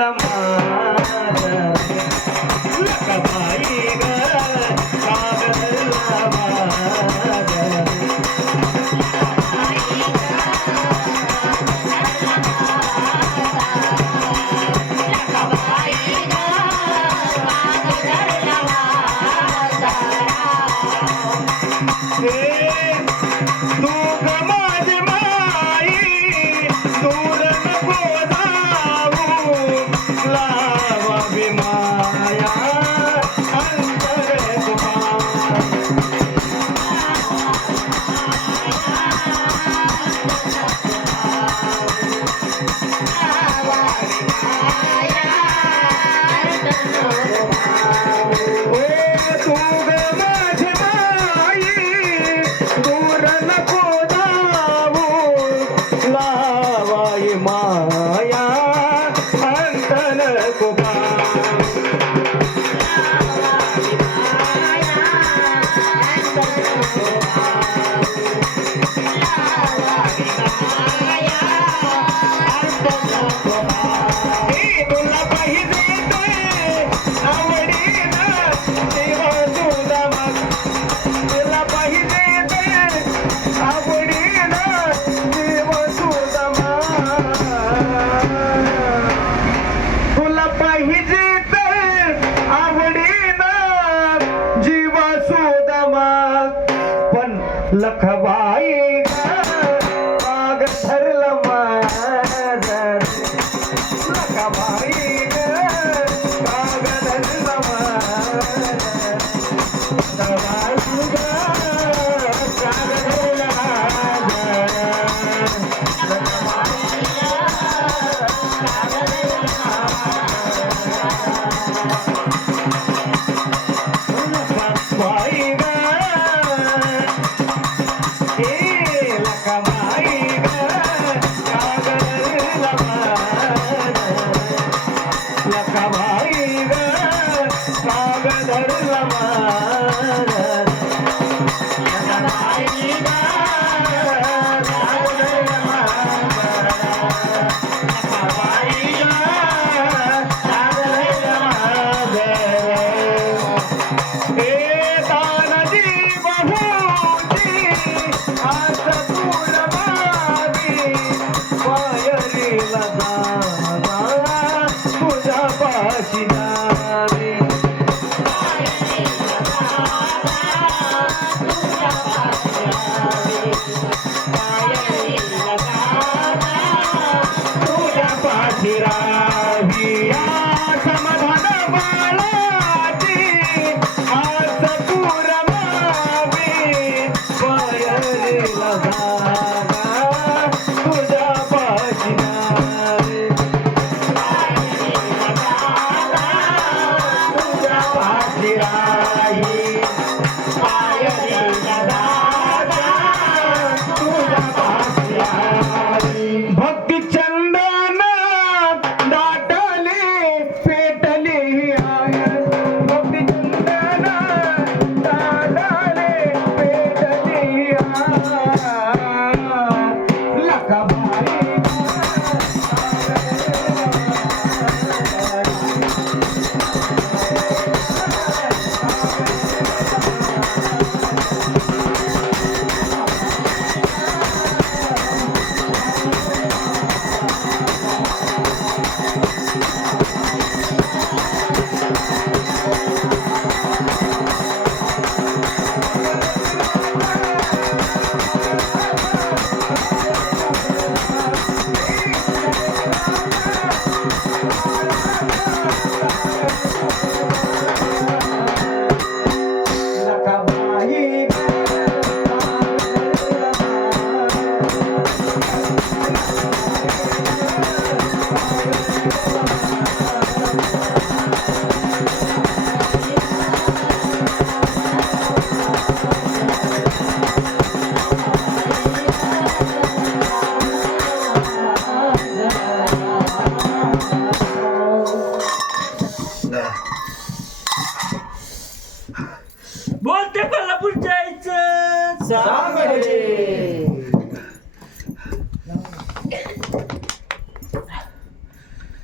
la mala, preocupar. Ei! बोलते कोल्हापूरच्या आईचं सांग रे.